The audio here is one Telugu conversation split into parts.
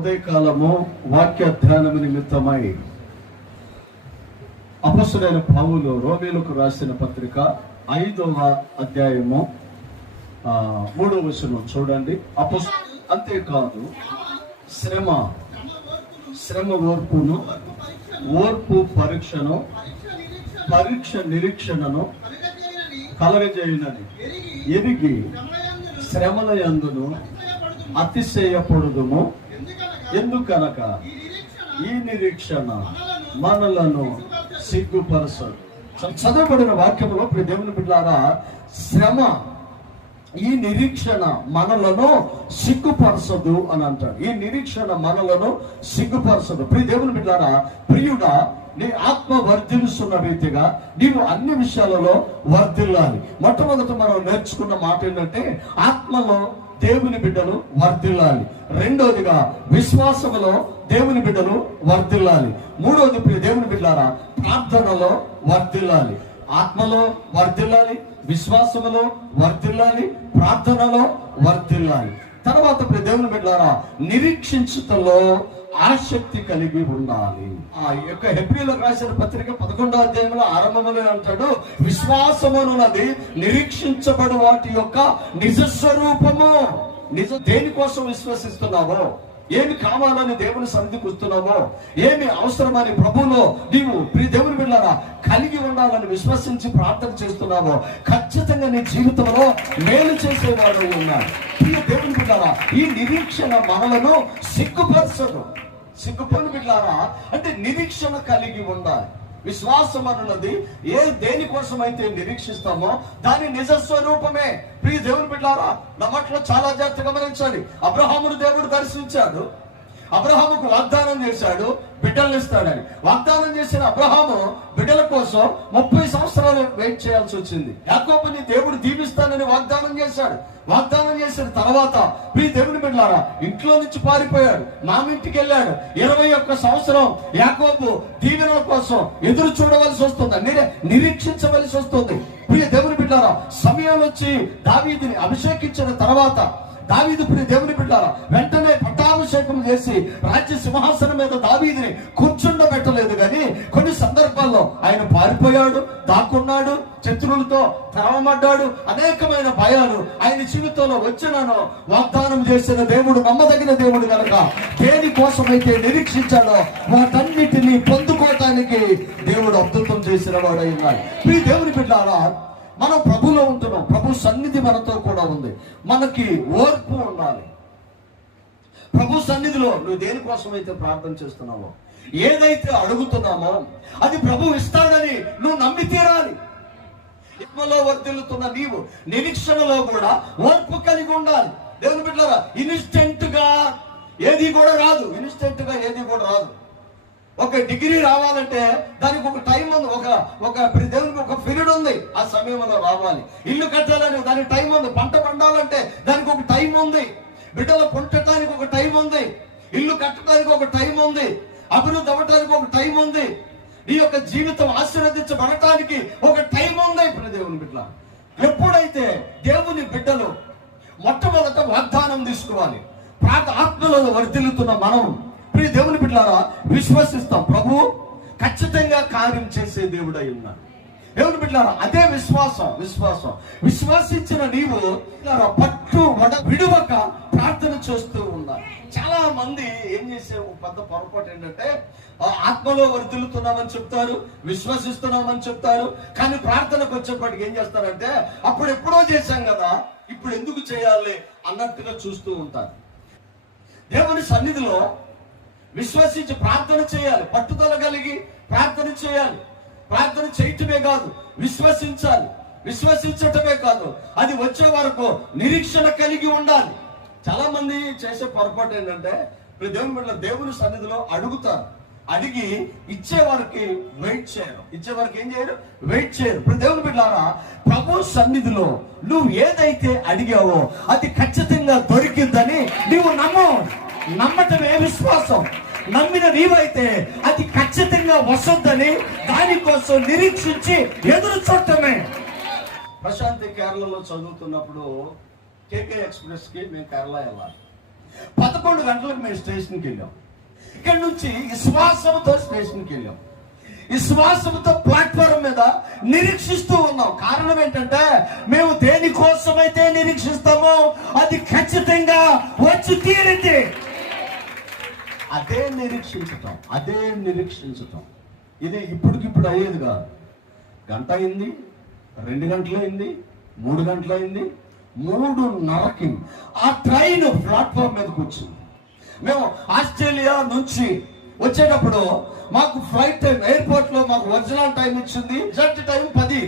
ఉదయకాలము వాక్య ధ్యానము నిమిత్తమై అపసులైన పావులు రోమేలకు రాసిన పత్రిక ఐదవ అధ్యాయము మూడవ వచనం చూడండి. అపస్ అంతేకాదు శ్రమ శ్రమ ఓర్పును ఓర్పు పరీక్షను పరీక్ష నిరీక్షణను కలగజేయునని ఎరిగి శ్రమల యందును అతిశయపడుదుము. ఎందుకనక? ఈ నిరీక్షణ మనలను సిగ్గుపరచదు చదవబడిన వాక్యంలో ఇప్పుడు దేవుని బిడ్డారా శ్రమ ఈ నిరీక్షణ మనలను సిగ్గుపరచదు అని అంటాడు. ఈ నిరీక్షణ మనలను సిగ్గుపరచదు ప్రియ దేవుని బిడ్డారా ప్రియుడా నీ ఆత్మ వర్ధిల్లుస్తున్న రీతిగా నీవు అన్ని విషయాలలో వర్ధిల్లాలి. మొట్టమొదట మనం నేర్చుకున్న మాట ఏంటంటే ఆత్మలో దేవుని బిడ్డలు వర్ధిల్లాలి. రెండోదిగా విశ్వాసములో దేవుని బిడ్డలు వర్ధిల్లాలి. మూడోది దేవుని బిడ్డారా ప్రార్థనలో వర్ధిల్లాలి. ఆత్మలో వర్ధిల్లాలి విశ్వాసములో వర్ధిల్లాలి ప్రార్థనలో వర్ధిల్లాలి. తర్వాత ప్రియ దేవుని బిడ్డారా నిరీక్షించుటలో ఆసక్తి కలిగి ఉండాలి. ఆ యొక్క హెబ్రిలకు రాసిన పత్రిక పదకొండో అధ్యాయంలో ఆరంభంలో అంటాడు విశ్వాసమునున్నది నిరీక్షించబడు వాటి యొక్క నిజ స్వరూపము నిజ దేనికోసం విశ్వసిస్తున్నావో? ఏమి కావాలని దేవుని సన్నిధికి వస్తున్నావో ఏమి అవసరమని ప్రభులో నీవు ప్రియ దేవుని బిడ్డారా కలిగి ఉండాలని విశ్వసించి ప్రార్థన చేస్తున్నావో ఖచ్చితంగా నీ జీవితంలో మేలు చేసేవాడు ఉన్నాడు. ప్రియ దేవుని బిడ్డారా ఈ నిరీక్షణ మనలను సిగ్గుపరచదు. సిగ్గుపని బిడ్డారా అంటే నిరీక్షణ కలిగి ఉండాలి. విశ్వాసం అన్నది ఏ దేనికోసం అయితే నిరీక్షిస్తామో దాని నిజ స్వరూపమే. ప్రియ దేవుని బిడ్డారా నా మాటలో చాలా జాగ్రత్త గమనించాలి. అబ్రహామును దేవుడు దర్శించాడు. అబ్రహాముకు వాగ్దానం చేశాడు బిడ్డలు ఇస్తాడని వాగ్దానం చేసిన అబ్రహాము బిడ్డల కోసం ముప్పై సంవత్సరాలు వెయిట్ చేయాల్సి వచ్చింది. యాకోబుని దేవుడు దీవిస్తానని వాగ్దానం చేశాడు. వాగ్దానం చేసిన తర్వాత ప్రీ దేవుని బిడ్డలారా ఇంట్లో నుంచి పారిపోయాడు మామింటికి వెళ్ళాడు. ఇరవై ఒక్క సంవత్సరం యాకోబు దీవెనల కోసం ఎదురు చూడవలసి వస్తుంది నిరీక్షించవలసి వస్తుంది. ప్రియ దేవుని బిడ్డారా సమయం వచ్చి దావీదిని అభిషేకించిన తర్వాత దావీదు ప్రియ దేవుని బిడ్డారా వెంటనే పట్టాభిషేకం చేసి రాజ్య సింహాసనం మీద దావీదిని కూర్చుండబెట్టలేదు కానీ కొన్ని సందర్భాల్లో ఆయన పారిపోయాడు దాక్కున్నాడు శత్రువులతో తరవమడ్డాడు అనేకమైన భయాలు ఆయన జీవితంలో వచ్చినాను వాగ్దానం చేసిన దేవుడు నమ్మదగిన దేవుడు కనుక దేని కోసమైతే నిరీక్షించాడో వాటన్నిటినీ పొందుకోవటానికి దేవుడు అద్భుతం చేసిన వాడై ఉన్నాడు. ఈ దేవుని బిడ్డారా మనం ప్రభులో ఉంటున్నాం. ప్రభు సన్నిధి మనతో కూడా ఉంది. మనకి ఓర్పు ఉండాలి. ప్రభు సన్నిధిలో నువ్వు దేనికోసం అయితే ప్రార్థన చేస్తున్నావో ఏదైతే అడుగుతున్నామో అది ప్రభు ఇస్తాడని నువ్వు నమ్మి తీరాలి. ఆత్మలో వర్ధిల్లుతున్న నీవు నిరీక్షణలో కూడా ఓర్పు కలిగి ఉండాలి. దేవుని బిడ్డారా ఇన్స్టెంట్గా ఏది కూడా రాదు. ఇన్స్టెంట్గా ఏది కూడా రాదు. ఒక డిగ్రీ రావాలంటే దానికి ఒక టైం ఉంది ఒక ఒక దేవునికి ఒక పీరియడ్ ఉంది. ఆ సమయంలో రావాలి. ఇల్లు కట్టాలని దానికి టైం ఉంది. పంట పండాలంటే దానికి ఒక టైం ఉంది. బిడ్డలు పుట్టడానికి ఒక టైం ఉంది. ఇల్లు కట్టడానికి ఒక టైం ఉంది. అభివృద్ధి అవ్వటానికి ఒక టైం ఉంది. నీ యొక్క జీవితం ఆశీర్వదించబడటానికి ఒక టైం ఉంది ఇప్పుడు దేవుని బిడ్డ. ఎప్పుడైతే దేవుని బిడ్డలు మొట్టమొదట వాగ్దానం తీసుకోవాలి ప్రాత ఆత్మలలో వర్ధిల్లుతున్న మనం ప్రియ దేవుని బిడ్డలారా విశ్వసిస్తాం. ప్రభు ఖచ్చితంగా కార్యం చేసే దేవుడై ఉన్నాడు. దేవుని బిడ్డలారా అదే విశ్వాసం విశ్వాసం. విశ్వసించిన నీవు పట్టు వడ విడువక ప్రార్థన చేస్తూ ఉండాలి చాలా మంది ఏం చేసే ఒక పెద్ద పొరపాటు ఏంటంటే ఆత్మలో వర్ధిల్లుతున్నామని చెప్తారు విశ్వసిస్తున్నామని చెప్తారు కానీ ప్రార్థనకు వచ్చేప్పటికి ఏం చేస్తారంటే అప్పుడు ఎప్పుడో చేశాం కదా ఇప్పుడు ఎందుకు చేయాలి అన్నట్టుగా చూస్తూ ఉంటారు. దేవుని సన్నిధిలో విశ్వసించి ప్రార్థన చేయాలి పట్టుదల కలిగి ప్రార్థన చేయాలి. ప్రార్థన చేయటమే కాదు విశ్వసించాలి. విశ్వసించటమే కాదు అది వచ్చే వరకు నిరీక్షణ కలిగి ఉండాలి. చాలా మంది చేసే పొరపాటు ఏంటంటే ఇప్పుడు దేవుని బిడ్డలు దేవుని సన్నిధిలో అడుగుతారు. అడిగి ఇచ్చే వారికి వెయిట్ చేయరు. ఇచ్చే వారికి ఏం చేయరు? వెయిట్ చేయరు. ఇప్పుడు దేవుని బిడ్డారా ప్రభు సన్నిధిలో నువ్వు ఏదైతే అడిగావో అది ఖచ్చితంగా దొరికిందని నువ్వు నమ్ము. నమ్మటమే విశ్వాసం. నమ్మిన నీవైతే అది ఖచ్చితంగా వస్తుందని దానికోసం నిరీక్షించి ఎదురు చూడటమే. ప్రశాంతి కేరళలో చదువుతున్నప్పుడు కేకే ఎక్స్ప్రెస్కి మేము కేరళ వెళ్ళాలి. పదకొండు గంటలకు మేము స్టేషన్కి వెళ్ళాం. ఇక్కడ నుంచి విశ్వాసంతో స్టేషన్కి వెళ్ళాం. విశ్వాసంతో ప్లాట్ఫారం మీద నిరీక్షిస్తూ ఉన్నాం. కారణం ఏంటంటే మేము దేనికోసమైతే నిరీక్షిస్తామో అది ఖచ్చితంగా వచ్చి తీరింది. అదే నిరీక్షించటం అదే నిరీక్షించటం. ఇది ఇప్పటికిప్పుడు అయ్యేది కాదు. గంట అయింది రెండు గంటలు అయింది మూడు గంటలైంది అయింది నరకి ఆ ట్రైన్ ప్లాట్ఫామ్ మీద కూర్చుంది. మేము ఆస్ట్రేలియా నుంచి వచ్చేటప్పుడు మాకు ఫ్లైట్ టైం ఎయిర్పోర్ట్లో మాకు ఒరిజినల్ టైం ఇచ్చింది ఎగ్జాక్ట్ టైం పది.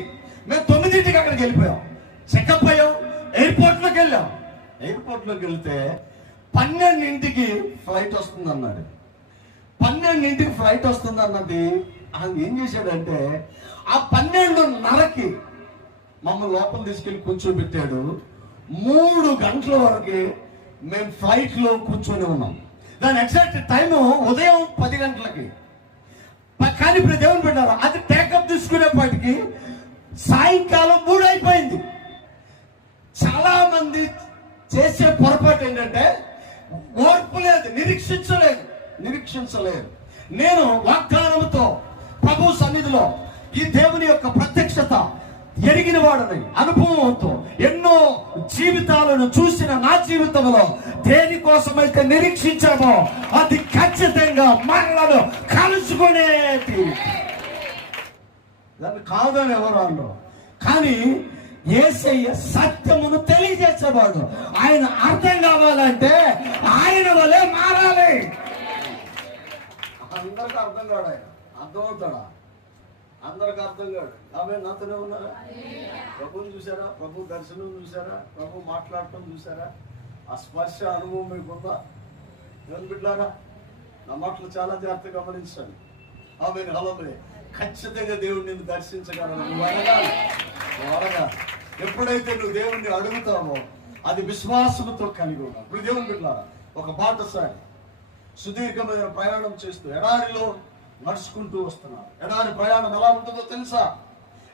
మేము తొమ్మిదింటికి అక్కడికి వెళ్ళిపోయాం. చెకప్ అయ్యాం ఎయిర్పోర్ట్లోకి వెళ్ళాం. ఎయిర్పోర్ట్లోకి వెళ్తే పన్నెండింటికి ఫ్లైట్ వస్తుంది అన్నాడు పన్నెండింటికి ఫ్లైట్ వస్తుంది అన్నది ఆయన ఏం చేశాడంటే ఆ పన్నెండున్నరకి మమ్మల్ని లోపల తీసుకెళ్ళి కూర్చోబెట్టాడు. మూడు గంటల వరకు మేము ఫ్లైట్లో కూర్చొని ఉన్నాం. దాని ఎగ్జాక్ట్ టైము ఉదయం పది గంటలకి. కానీ ఇప్పుడు దేవుని పెట్టారు అది టేకప్ తీసుకునేప్పటికి సాయంకాలం మూడు అయిపోయింది చాలా మంది చేసే పొరపాటు ఏంటంటే ఓర్పు లేదు నిరీక్షించలేదు. నిరీక్షించలేదు. నేను వాగ్దానంతో ప్రభు సన్నిధిలో ఈ దేవుని యొక్క ప్రత్యక్షత ఎరిగిన వాడని అనుభవంతో ఎన్నో జీవితాలను చూసిన నా జీవితంలో దేనికోసమైతే నిరీక్షించామో అది ఖచ్చితంగా మనలను కలుసుకునేది. దాన్ని కాదని ఎవరు అన్నారు కానీ ఏసయ్య సత్యమును తెలియజేసేవాడు. ఆయన అర్థం కావాలంటే ఆయన వలె మారాలి. అందరికి అర్థం కాడు ఆయన. అర్థమవుతాడా? అందరికి అర్థం కాడు. ఆమె నాతోనే ఉన్నారా? ప్రభుని చూసారా ప్రభు దర్శనం చూసారా ప్రభు మాట్లాడటం చూసారా ఆ స్పర్శ అనుభవం మీకుందా? ఎవరు బిడ్డారా నా మాటలు చాలా జాగ్రత్తగా గమనించండి. ఆమె హలమే ఖచ్చితంగా దేవుడు నిన్ను దర్శించగలరు నువ్వు ఎప్పుడైతే నువ్వు దేవుణ్ణి అడుగుతావో అది విశ్వాసంతో కలిగి ఉన్నావు ఇప్పుడు దేవుని బిడ్డారా ఒక బాటసారి సుదీర్ఘమైన ప్రయాణం చేస్తూ ఎడారిలో నడుచుకుంటూ వస్తున్నారు. ఎడారి ప్రయాణం ఎలా ఉంటుందో తెలుసా?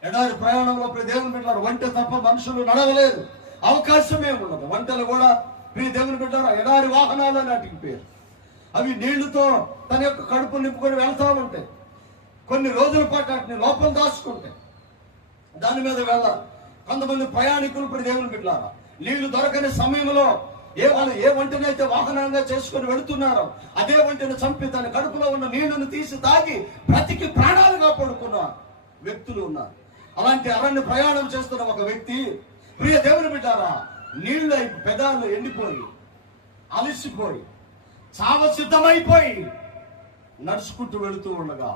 ఎడారి ప్రయాణంలో ప్రియ దేవుని బిడ్డారు వంట తప్ప మనుషులు నడవలేదు. అవకాశమే ఉండదు. వంటలు కూడా ప్రియ దేవుని బిడ్డారా ఎడారి వాహనాలు నాటికి పేరు. అవి నీళ్ళతో తన యొక్క కడుపు నింపుకొని వెళ్తా ఉంటాయి. కొన్ని రోజుల పాటు వాటిని లోపల దాచుకుంటే దాని మీద వెళ్ళాలి కొంతమంది ప్రయాణికులు ఇప్పుడు దేవుని బిడ్డారా నీళ్ళు దొరకని సమయంలో ఏ వాళ్ళు ఏ వంటనైతే వాహనంగా చేసుకొని వెళుతున్నారో అదే వంటను చంపి తన కడుపులో ఉన్న నీళ్ళను తీసి తాగి బ్రతికి ప్రాణాలుగా పడుకున్న వ్యక్తులు ఉన్నారు. అలాంటి అరణ్య ప్రయాణం చేస్తున్న ఒక వ్యక్తి ప్రియ దేవుని బిడ్డారా నీళ్ళ పెదాలు ఎండిపోయి అలసిపోయి చావ సిద్ధమైపోయి నడుచుకుంటూ వెళుతూ ఉండగా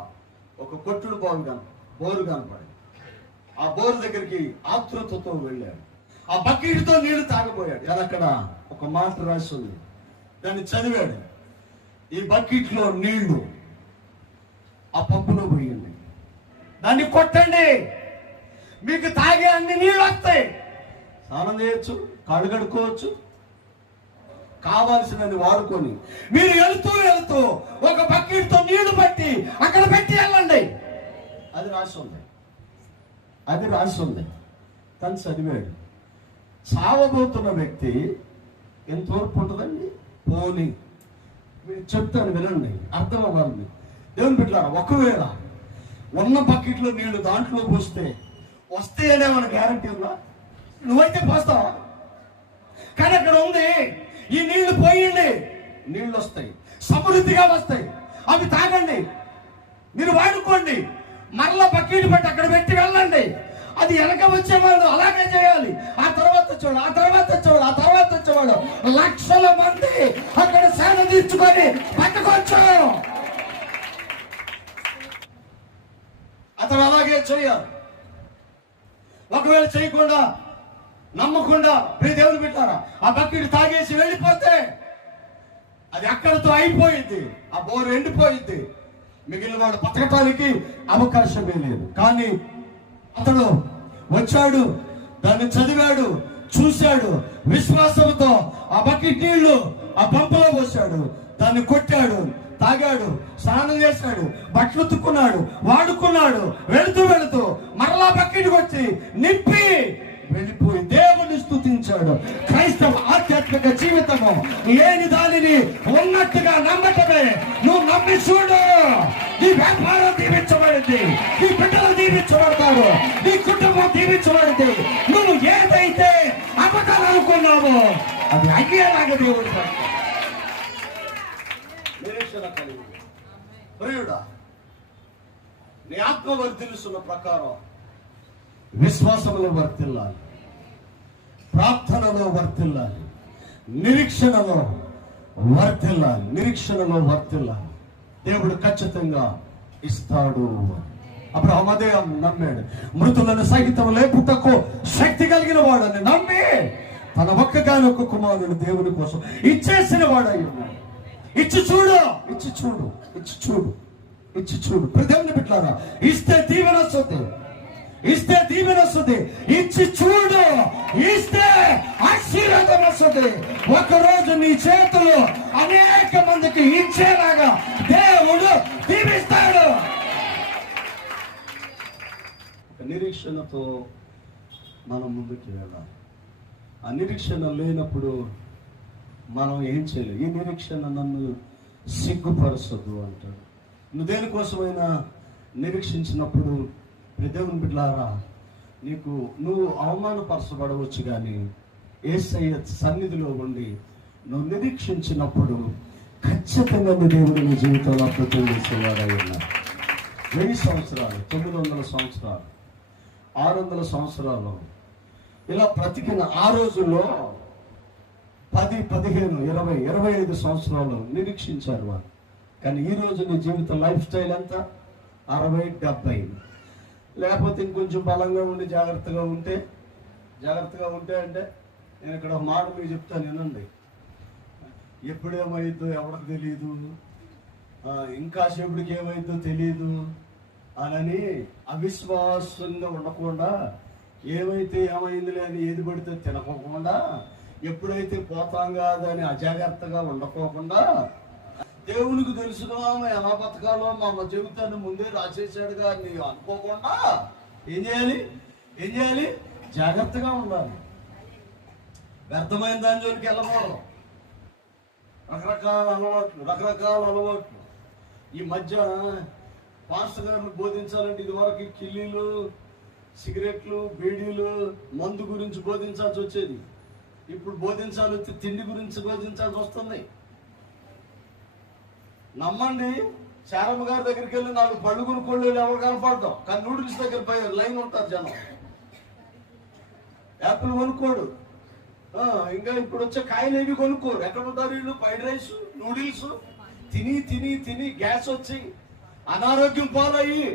ఒక కొట్టుడు బోరు కన బోరు కనపడి ఆ బోరు దగ్గరికి ఆతృతతో వెళ్ళాడు. ఆ బకెట్తో నీళ్ళు తాగబోయాడు. అదక్కడ ఒక మాట రాసి ఉంది. దాన్ని చదివాడు. ఈ బకెట్లో నీళ్ళు ఆ పప్పులో పోయింది. దాన్ని కొట్టండి. మీకు తాగే అన్ని నీళ్ళు వస్తాయి. స్నానం చేయొచ్చు కాళ్ళు కడుక్కోవచ్చు కావాల్సినది వాడుకొని మీరు వెళుతూ వెళుతూ ఒక బకెట్తో నీళ్ళు పట్టి అక్కడ పెట్టి వెళ్ళండి. అది రాసి ఉంది. అది రాసి ఉంది. తను చదివాడు. చావబోతున్న వ్యక్తి ఎంత ఓర్పు ఉంటుందండి? పోని. మీరు చెప్తాను వినండి. అర్థం అవ్వాలి దేవుని బిడ్డారా ఒకవేళ ఉన్న బకెట్లో నీళ్ళు దాంట్లో పోస్తే వస్తే అనే మన గ్యారంటీ ఉందా? నువ్వైతే పోస్తావా? కానీ అక్కడ ఉంది. ఈ నీళ్ళు పోయండి. నీళ్ళు వస్తాయి. సమృద్ధిగా వస్తాయి. అవి తాగండి. మీరు వాడుకోండి. మరలా బకెట్ పెట్టి అక్కడ పెట్టి వెళ్ళండి. అది వెనక వచ్చేవాళ్ళు అలాగే చేయాలి. ఆ తర్వాత చూడు ఆ తర్వాత చూడు ఆ తర్వాత వచ్చేవాడు లక్షల మంది అక్కడ సేన తీర్చుకొని పట్టుకోవచ్చు అతను అలాగే చేయాలి. ఒకవేళ చేయకుండా నమ్మకుండా ప్రియ దేవుని పెట్టారా ఆ బకెట్ తాగేసి వెళ్ళిపోతే అది అక్కడతో అయిపోయింది ఆ బోరు ఎండిపోయింది. మిగిలిన వాడు బతకటానికి అవకాశమే లేదు. కానీ అతడు వచ్చాడు దాన్ని చదివాడు చూశాడు విశ్వాసంతో ఆ బకెట్ నీళ్ళు ఆ పంపలో పోశాడు దాన్ని కొట్టాడు తాగాడు స్నానం చేశాడు బట్టలు ఉతుక్కున్నాడు వాడుకున్నాడు వెళుతూ వెళుతూ మరలా బకెట్కి వచ్చి నింపి వెళ్ళిపోయి స్థుతించాడు. క్రైస్తవ ఆధ్యాత్మిక జీవితము లేని దానిని ఉన్నట్టుగా నమ్మటమే. నువ్వు నమ్మి చూడు. నీ వ్యాపారం దీవించబడింది. నీ బిడ్డలు దీవించబడతారు. నీ కుటుంబం దీవించబడింది. నువ్వు ఏదైతే అవ్వగలనుకున్నావో అది అయ్యేలాగా దేవుడు ప్రియుడా నీ ఆత్మ వర్ధిల్లుస్తున్న ప్రకారం విశ్వాసంలో వర్తిల్లాలి ప్రార్థనలో వర్తిల్లాలి. నిరీక్షణలో వర్తిల్లాలి. నిరీక్షణలో వర్తిల్లాలి. దేవుడు ఖచ్చితంగా ఇస్తాడు అప్పుడు అమదేయం నమ్మాడు. మృతులను సహితం లేపుటకు శక్తి కలిగిన వాడని నమ్మి తన ఒక్కగానొక్క కుమారుడు దేవుని కోసం ఇచ్చేసిన వాడై ఉన్నాడు ఇచ్చి చూడు ఇచ్చి చూడు ఇచ్చి చూడు ఇచ్చి చూడు. ప్రతిని పెట్టారా ఇస్తే దీవెన వస్తుంది ఇస్తే దీవెన వస్తుంది. ఇచ్చి చూడు ఇస్తే ఆశీర్వాదం వస్తుంది. ఒకరోజు నీ చేతులు అనేక మందికి ఇచ్చేలాగా దేవుడు దీవిస్తాడు. నిరీక్షణతో మనం ముందుకు వెళ్ళాలి. ఆ నిరీక్షణ లేనప్పుడు మనం ఏం చేయలేం. ఈ నిరీక్షణ నన్ను సిగ్గుపరచదు అంటాడు. నువ్వు దేనికోసమైనా నిరీక్షించినప్పుడు దేవుని బిడ్డలారా నీకు నువ్వు అవమానపరచబడవచ్చు కానీ ఏసయ్య సన్నిధిలో ఉండి నువ్వు నిరీక్షించినప్పుడు ఖచ్చితంగా నీ దేవుడు నీ జీవితంలో అద్భుతం చేసేవాడై ఉన్నారు వెయ్యి సంవత్సరాలు తొమ్మిది వందల సంవత్సరాలు ఆరు వందల సంవత్సరాలు. ఇలా బ్రతికిన ఆ రోజుల్లో పది పదిహేను ఇరవై ఇరవై ఐదు సంవత్సరాలు నిరీక్షించారు వారు. కానీ ఈ నీ జీవిత లైఫ్ స్టైల్ ఎంత? అరవై డెబ్బై. లేకపోతే ఇంకొంచెం బలంగా ఉండి జాగ్రత్తగా ఉంటే జాగ్రత్తగా ఉంటే అంటే నేను ఇక్కడ ఒక మాట మీకు చెప్తాను వినండి. ఎప్పుడేమైద్దో ఎవరికి తెలియదు ఇంకాసేపుడికి ఇంకా ఏమైందో తెలియదు అనని అవిశ్వాసంగా ఉండకుండా ఏమైతే ఏమైందిలే అని ఏది పడితే తినకోకుండా ఎప్పుడైతే పోతాం కాదని అజాగ్రత్తగా ఉండకోకుండా దేవునికి తెలుసుగా ఎలా బతకాలో మా జీవితాన్ని ముందే రాసేసాడుగా గారిని అనుకోకుండా ఏం చేయాలి? ఏం చేయాలి? జాగ్రత్తగా ఉండాలి. వ్యర్థమైన దాని జోలికి వెళ్ళకూడదు. రకరకాల అలవాట్లు రకరకాల అలవాట్లు. ఈ మధ్య పాస్టర్ గారిని బోధించాలంటే ఇదివరకు కిల్లీలు సిగరెట్లు బీడీలు మందు గురించి బోధించాల్సి వచ్చేది. ఇప్పుడు బోధించాలి తిండి గురించి బోధించాల్సి వస్తుంది. నమ్మండి. శారమ్మ గారి దగ్గరికి వెళ్ళి నాలుగు పళ్ళు కొనుక్కోళ్ళు ఎవరు కనపడతాం కానీ నూడిల్స్ దగ్గర పోయి లైన్ ఉంటారు జనం. యాపిల్ కొనుక్కోడు. ఇంకా ఇప్పుడు వచ్చే కాయలు ఏవి కొనుక్కోరు? ఎక్కడ ఉంటారు వీళ్ళు? Fried rice noodles? తిని తిని తిని గ్యాస్ వచ్చి అనారోగ్యం పాలయ్యి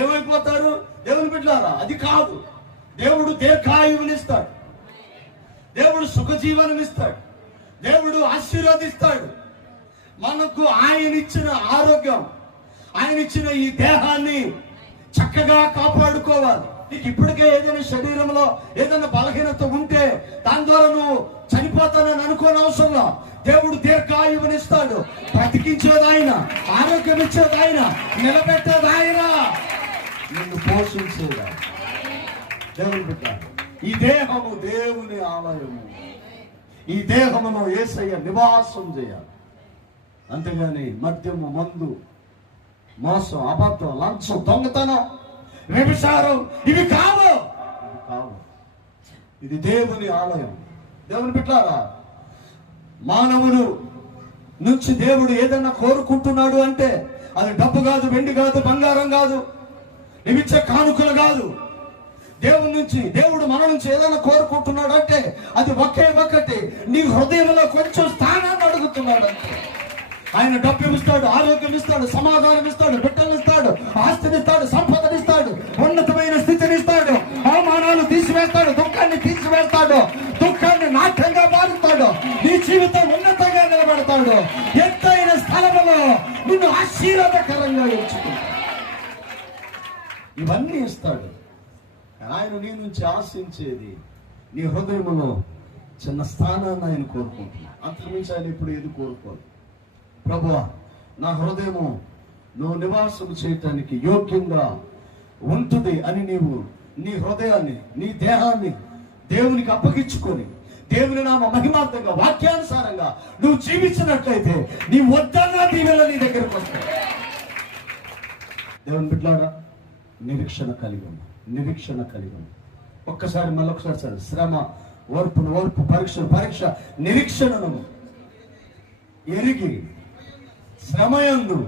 ఏమైపోతారు? దేవుని బిడ్డారా అది కాదు. దేవుడు దీర్ఘాయువునిస్తాడు దేవుడు సుఖజీవనం ఇస్తాడు. దేవుడు ఆశీర్వదిస్తాడు మనకు ఆయన ఇచ్చిన ఆరోగ్యం ఆయన ఇచ్చిన ఈ దేహాన్ని చక్కగా కాపాడుకోవాలి. నీకు ఇప్పటికే ఏదైనా శరీరంలో ఏదైనా బలహీనత ఉంటే దాని ద్వారా నువ్వు చనిపోతానని అనుకోని అవసరంలో దేవుడు దీర్ఘాయువునిస్తాడు బ్రతికించేది ఆయన ఆరోగ్యం ఇచ్చేది ఆయన నిలబెట్టేది ఆయన. నిన్ను పోషించేది దేవుని బిడ్డ ఈ దేహము దేవుని ఆలయము. ఈ దేహమును ఏసయ్య నివాసం చేయాలి. అంతేగాని మద్యము మందు మోసం అబద్ధం లంచం దొంగతనం వ్యభిచారం ఇవి కావు. కావు. ఇది దేవుని ఆలయం. దేవుని బిడ్డారా మానవుడు నుంచి దేవుడు ఏదైనా కోరుకుంటున్నాడు అంటే అది డబ్బు కాదు వెండి కాదు బంగారం కాదు ఇవిచ్చే కానుకలు కాదు. దేవుడి నుంచి దేవుడు మన నుంచి ఏదైనా కోరుకుంటున్నాడు అంటే అది ఒకే ఒక్కటి నీ హృదయంలో కొంచెం స్థానాన్ని అడుగుతున్నాడు అంటే ఆయన డబ్బు ఇస్తాడు ఆరోగ్యం ఇస్తాడు సమాధానం ఇస్తాడు బిడ్డలు ఇస్తాడు ఆస్తిని ఇస్తాడు సంపదను ఇస్తాడు ఉన్నతమైన స్థితిని ఇస్తాడు అవమానాలు తీసివేస్తాడు దుఃఖాన్ని తీసివేస్తాడు దుఃఖాన్ని నాట్యంగా మారుతాడు నీ జీవితం ఉన్నతంగా నిలబడతాడు. ఎంతైన స్థలంలో నిన్ను ఆశీర్వాదకరంగా ఎంచుకుంటాడు. ఇవన్నీ ఇస్తాడు. ఆయన నీ నుంచి ఆశించేది నీ హృదయంలో చిన్న స్థానాన్ని ఆయన కోరుకుంటున్నాడు. అంతకుమించి ఆయన ఇప్పుడు ఏది కోరుకోరు ప్రభువా నా హృదయము నువ్వు నివాసం చేయటానికి యోగ్యంగా ఉంటుంది అని నీవు నీ హృదయాన్ని నీ దేహాన్ని దేవునికి అప్పగించుకొని దేవుని నామ మహిమార్థంగా వాక్యానుసారంగా నువ్వు జీవించినట్లయితే నీ వద్దన్నా దీవెల నీ దగ్గరకు వస్తాయి. దేవుని బిడ్డారా నిరీక్షణ కలిగి నిరీక్షణ కలిగి ఒక్కసారి మళ్ళొకసారి సార్ శ్రమ ఓర్పును ఓర్పు పరీక్ష పరీక్ష నిరీక్షణను ఎరిగి శ్రమయందు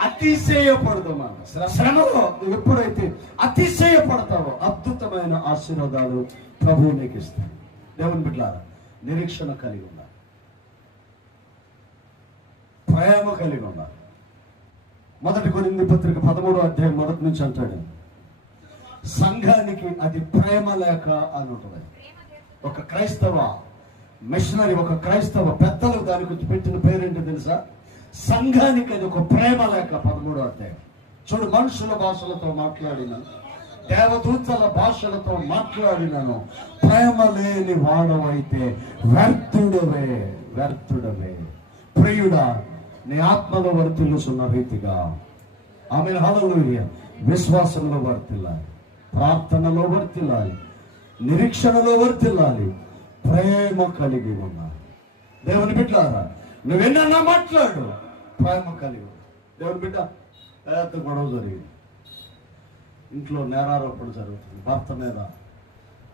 అతిశయపడదు మన శ్రమలో ఎప్పుడైతే అతిశయపడతావో అద్భుతమైన ఆశీర్వాదాలు ప్రభువు నీకు ఇస్తాడు దేవుని బిడ్డారా నిరీక్షణ కలిగి ఉన్నారు ప్రేమ కలిగి ఉన్నారు మొదటి కొరింది పత్రిక పదమూడో అధ్యాయం మొదటి నుంచి అంటాడు. సంఘానికి అది ప్రేమ లేక అని ఉంటుంది. ఒక క్రైస్తవ మిషనరీ ఒక క్రైస్తవ పెద్దలు దాని గురించి పెట్టిన పేరేంటి తెలుసా? సంఘానికి అది ఒక ప్రేమ లేక పదమూడో అధ్యాయం. చూడు మనుషుల భాషలతో మాట్లాడినాను దేవదూతల భాషలతో మాట్లాడినాను ప్రేమ లేని వాడవైతే వ్యర్థుడవే వ్యర్థుడవే. ప్రియుడా నీ ఆత్మలో వర్తిల్లుచున్న రీతిగా. ఆమె హలలుయ విశ్వాసంలో వర్తిల్లాలి ప్రార్థనలో వర్తిల్లాలి నిరీక్షణలో వర్తిల్లాలి ప్రేమ కలిగి ఉన్నారు దేవుని బిడ్డారా నువ్వెన్నన్నా మాట్లాడు. ప్రేమ కలిగి దేవుని బిడ్డ పెద్ద గొడవ జరిగింది. ఇంట్లో నేరారోపణ జరుగుతుంది. భర్త మీద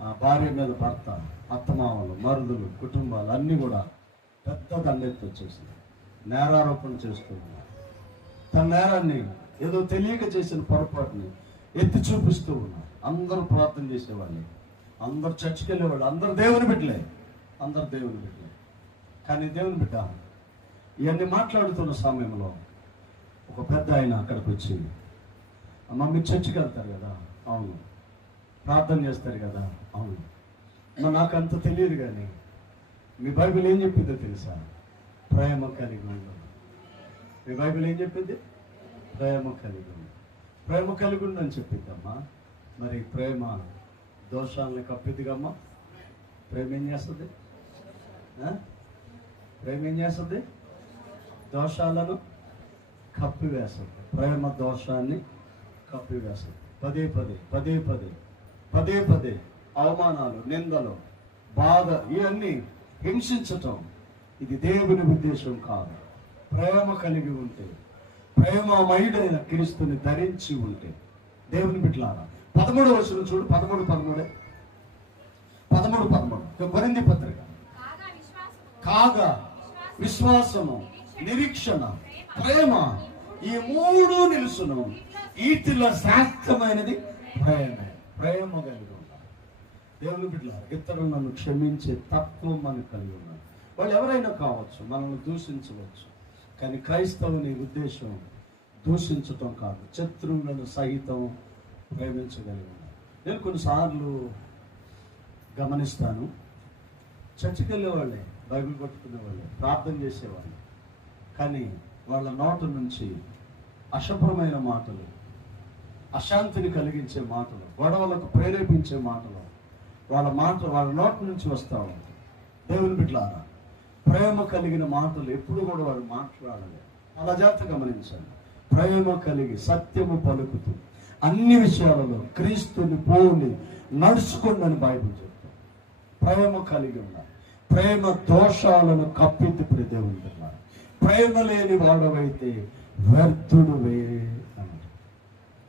ఆ భార్య మీద భర్త అత్తమామలు మరుదులు కుటుంబాలు అన్నీ కూడా పెద్ద దండెత్తి వచ్చేసింది. నేరారోపణ చేస్తున్నారు తన నేరాన్ని ఏదో తెలియక చేసిన పొరపాటుని ఎత్తి చూపిస్తూ ఉన్నారు. అందరూ ప్రార్థన చేసేవాళ్ళు. అందరు చర్చికి వెళ్ళేవాళ్ళు. అందరు దేవుని బిడ్డలే. అందరు దేవుని బిడ్డలే. కానీ దేవుని బిడ్డ ఇవన్నీ మాట్లాడుతున్న సమయంలో ఒక పెద్ద ఆయన అక్కడికి వచ్చి అమ్మ మీరు చర్చికి వెళ్తారు కదా? అవును. ప్రార్థన చేస్తారు కదా? అవును. అమ్మ నాకు అంత తెలియదు కానీ మీ బైబిల్ ఏం చెప్పిందో తెలుసా? ప్రేమ కలిగి ఉండదు మీ బైబిల్ ఏం చెప్పింది? ప్రేమ కలిగి ఉండదు ప్రేమ కలిగి ఉండని అని చెప్పిందమ్మా. మరి ప్రేమ దోషాలను కప్పిద్దిగమ్మా ప్రేమ ఏం చేస్తుంది? ప్రేమ ఏం చేస్తుంది? దోషాలను కప్పివేస్తుంది ప్రేమ దోషాన్ని కప్పివేస్తుంది పదే పదే పదే పదే పదే పదే అవమానాలు నిందలు బాధ ఇవన్నీ హింసించటం ఇది దేవుని ఉద్దేశం కాదు. ప్రేమ కలిగి ఉంటే ప్రేమమయుడైన క్రీస్తుని ధరించి ఉంటే దేవుని బిడ్డలారా పదమూడు వచ్చిన చూడు పదమూడు పదమూడే. పదమూడు పదమూడు. కొరింది పత్రిక. కాగా విశ్వాసము. నిరీక్షణ ప్రేమ ఈ మూడు నిలుసును వీటిలో శ్రేష్టమైనది ప్రేమే. ప్రేమ కలిగి ఉండాలి. దేవుని బిడ్డలారు ఇతరులు నన్ను క్షమించే తత్వం మనకు కలిగి ఉన్నారు. వాళ్ళు ఎవరైనా కావచ్చు మనల్ని దూషించవచ్చు కానీ క్రైస్తవుని ఉద్దేశం దూషించటం కాదు శత్రువులను సహితం ప్రేమించగలిగి ఉన్నారు నేను కొన్నిసార్లు గమనిస్తాను చర్చికి వెళ్ళేవాళ్ళే బైబిల్ పట్టుకునే వాళ్ళే ప్రార్థన చేసేవాళ్ళు కానీ వాళ్ళ నోటు నుంచి అశుభ్రమైన మాటలు అశాంతిని కలిగించే మాటలు గొడవలకు ప్రేరేపించే మాటలు వాళ్ళ మాటలు వాళ్ళ నోటి నుంచి వస్తా ఉంటాయి. దేవుని బిడ్లారా ప్రేమ కలిగిన మాటలు ఎప్పుడు కూడా వారు మాట్లాడలేదు. అలా జాగ్రత్త గమనించండి. ప్రేమ కలిగి సత్యము పలుకుతూ అన్ని విషయాలలో క్రీస్తుని పోని నడుచుకోండి బైబిల్ చెప్తాం ప్రేమ కలిగి ఉండాలి. ప్రేమ దోషాలను కప్పిద్ది దేవుని ప్రేమ లేని వాడవైతే వ్యర్థుడువే వే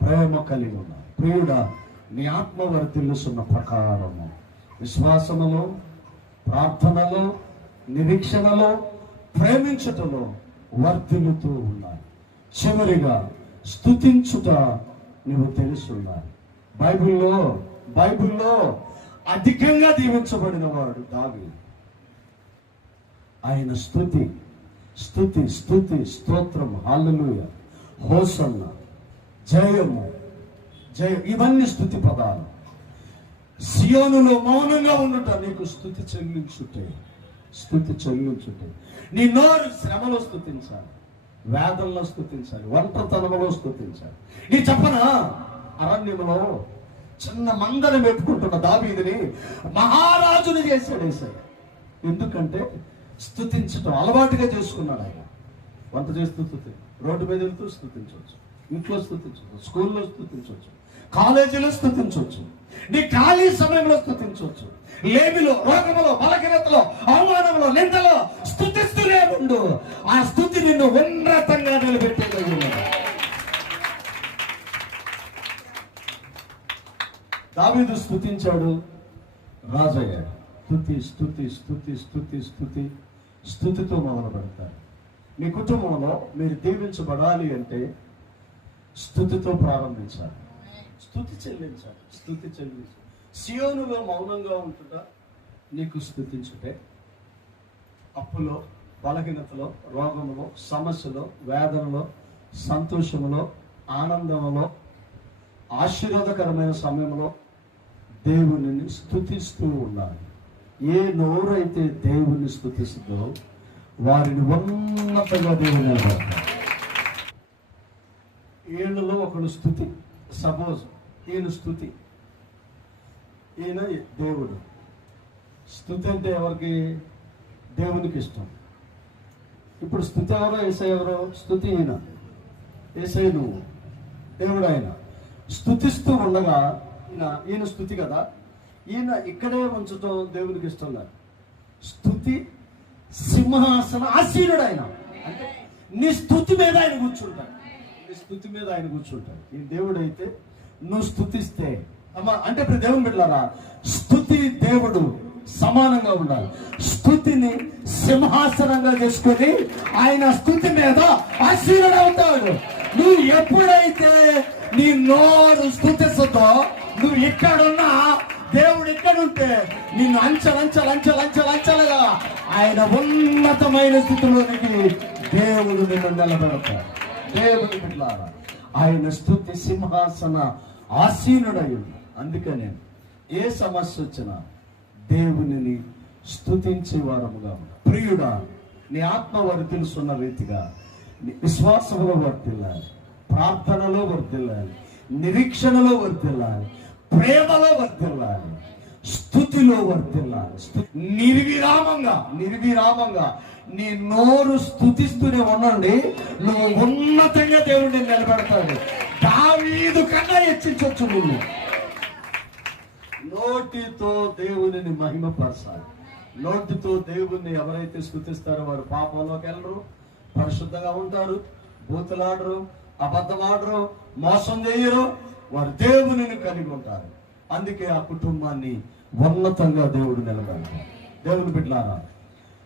ప్రేమ కలిగి ఉన్నాడు ప్రియుడా నీ ఆత్మ వర్తిల్లుస్తున్న ప్రకారము. విశ్వాసములో ప్రార్థనలో నిరీక్షణలో ప్రేమించుటలో వర్ధిల్లుతూ ఉన్నాయి చివరిగా స్థుతించుట నువ్వు తెలుసున్నాయి బైబిల్లో బైబిల్లో అధికంగా దీవించబడిన వాడు దావి ఆయన స్థుతి స్థుతి స్థుతి స్తోత్రం హాలలుయ హోసన్న జయము జయ ఇవన్నీ స్థుతి పదాలు. సియోనులో మౌనంగా ఉండుట నీకు స్థుతి చెల్లించుటే స్థుతి చెల్లించుటే. నీ నోరు శ్రమలో స్థుతించాలి వేదంలో స్థుతించాలి ఒంటరితనంలో స్థుతించాలి. నీ చెప్పన అరణ్యంలో చిన్న మందరం పెట్టుకుంటున్న దావీదిని మహారాజుని చేశాడు ఎందుకంటే స్థుతించటం అలవాటుగా చేసుకున్నాడు ఆయన. వంట చేస్తూ స్థుతి రోడ్డు మీద వెళ్తూ స్థుతించవచ్చు ఇంట్లో స్థుతించవచ్చు స్కూల్లో స్థుతించవచ్చు కాలేజీలో స్థుతించవచ్చు నీ ఖాళీ సమయంలో స్థుతించవచ్చు లేమిలో రోగములో బలహీనతలో అవమానంలో నిందలో స్థుతిస్తూనే ఉండు. ఆ స్థుతి నిన్ను ఉన్నతంగా నిలబెట్టేది దావీదు స్థుతించాడు రాజయ్యాడు. స్థుతి స్థుతి స్థుతి స్థుతి స్థుతి స్థుతితో మొదలు పెడతారు మీ కుటుంబంలో మీరు దీవించబడాలి అంటే స్థుతితో ప్రారంభించాలి. స్థుతి చెల్లించాలి స్థుతి చెల్లించాలి. సియోనులో మౌనంగా ఉంటుందా నీకు స్థుతించుటే అప్పులో బలహీనతలో రోగములో సమస్యలో వేదనలో సంతోషములో ఆనందంలో ఆశీర్వాదకరమైన సమయంలో దేవుని స్థుతిస్తూ ఉండాలి. ఏ నోరైతే దేవుని స్థుతిస్తుందో వారిని ఉన్నతంగా దేవుని నిలబడతారు ఈయనలో ఒకడు స్థుతి సపోజ్ ఈయన స్థుతి ఈయన దేవుడు. స్థుతి అంటే ఎవరికి? దేవునికి ఇష్టం. ఇప్పుడు స్థుతి ఎవరో? ఏసై ఎవరో? స్థుతి ఈయన. ఏసై నువ్వు. దేవుడు ఆయన. స్థుతిస్తూ ఉండగా ఈయన ఈయన స్థుతి కదా? ఈయన ఇక్కడే ఉంచుతో దేవునికి ఇస్తున్నారు స్థుతి సింహాసన ఆసీనుడు ఆయన అంటే నీ స్థుతి మీద ఆయన కూర్చుంటాడు. నీ స్థుతి మీద ఆయన కూర్చుంటాడు. ఈ దేవుడు అయితే నువ్వు స్థుతిస్తే అమ్మా అంటే ఇప్పుడు దేవుని బిడ్డలారా స్థుతి దేవుడు సమానంగా ఉండాలి. స్థుతిని సింహాసనంగా చేసుకొని ఆయన స్థుతి మీద ఆశీనుడు అవుతాడు. నువ్వు ఎప్పుడైతే నీ నోరు స్థుతిస్తుందో నువ్వు ఇక్కడున్నా దేవుడు ఇక్కడ ఉంటే నిన్ను అంచెలు ఆయన ఉన్నతమైన స్థితిలోనికి దేవుడు నిన్ను నిలబెడతాడు. దేవుని బిడ్డలారా ఆయన స్థుతి సింహాసన ఆసీనుడై అందుకనే ఏ సమస్య వచ్చినా దేవునిని స్థుతించే వారముగా ప్రియుడా నీ ఆత్మ వర్తిల్సున్న రీతిగా విశ్వాసంలో వర్తిల్లాలి ప్రార్థనలో వర్తిల్లాలి నిరీక్షణలో వర్తిల్లాలి ప్రేమలో వర్తిల్లాలి స్థుతిలో వర్తిల్లాలి స్థు- నిర్విరామంగా నిర్విరామంగా నీ నోరు స్థుతిస్తూనే ఉండండి. నువ్వు ఉన్నతంగా దేవుడిని నిలబెడతాడు దావీదు కన్నా హెచ్చించవచ్చు నువ్వు నోటితో దేవుని మహిమపరచాలి. నోటితో దేవుణ్ణి ఎవరైతే స్థుతిస్తారో వారు పాపంలోకి వెళ్ళరు. పరిశుద్ధంగా ఉంటారు. బూతులాడరు. అబద్ధమాడరు. మోసం చేయరు. వారు దేవునిని కలిగి ఉంటారు. అందుకే ఆ కుటుంబాన్ని ఉన్నతంగా దేవుడు నిలబెడతారు దేవుని బిడ్డలారా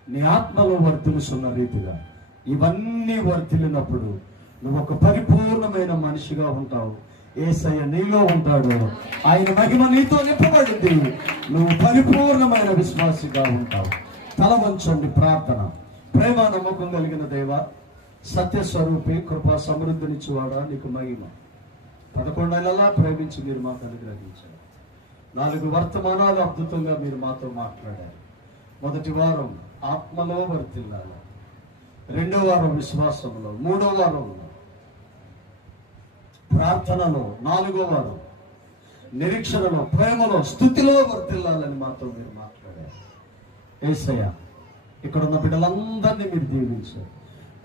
నీ ఆత్మలో వర్తిలుస్తున్న రీతిగా ఇవన్నీ వర్తిల్లినప్పుడు నువ్వు ఒక పరిపూర్ణమైన మనిషిగా ఉంటావు. ఏసయ్య నీలో ఉంటాడు. ఆయన మహిమ నీతో నింపబడింది. నువ్వు పరిపూర్ణమైన విశ్వాసిగా ఉంటావు. తల వంచండి ప్రార్థన. ప్రేమ నమ్మకం కలిగిన దేవ సత్య స్వరూపి కృపా సమృద్ధినిచ్చేవాడా నీకు మహిమ? పదకొండు ప్రేమించి మీరు మాకు అనుగ్రహించారు. నాలుగు వర్తమానాలు అద్భుతంగా మీరు మాతో మాట్లాడారు. మొదటి వారం ఆత్మలో వర్తిల్లాలి రెండో వారం విశ్వాసంలో మూడో వారం ప్రార్థనలో నాలుగో వారం నిరీక్షణలో ప్రేమలో స్థుతిలో వర్తిల్లాలని మాతో మీరు మాట్లాడారు. ఏసయ్య ఇక్కడ ఉన్న బిడ్డలందరినీ మీరు దీవించారు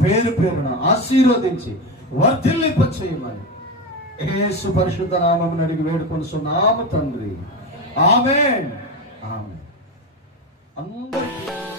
పేరు పేరున ఆశీర్వదించి వర్ధిల్లింప చేయమని యేసు పరిశుద్ధ నామం అడిగి వేడుకొని నామ తండ్రి. ఆమె ఆమె అందరికీ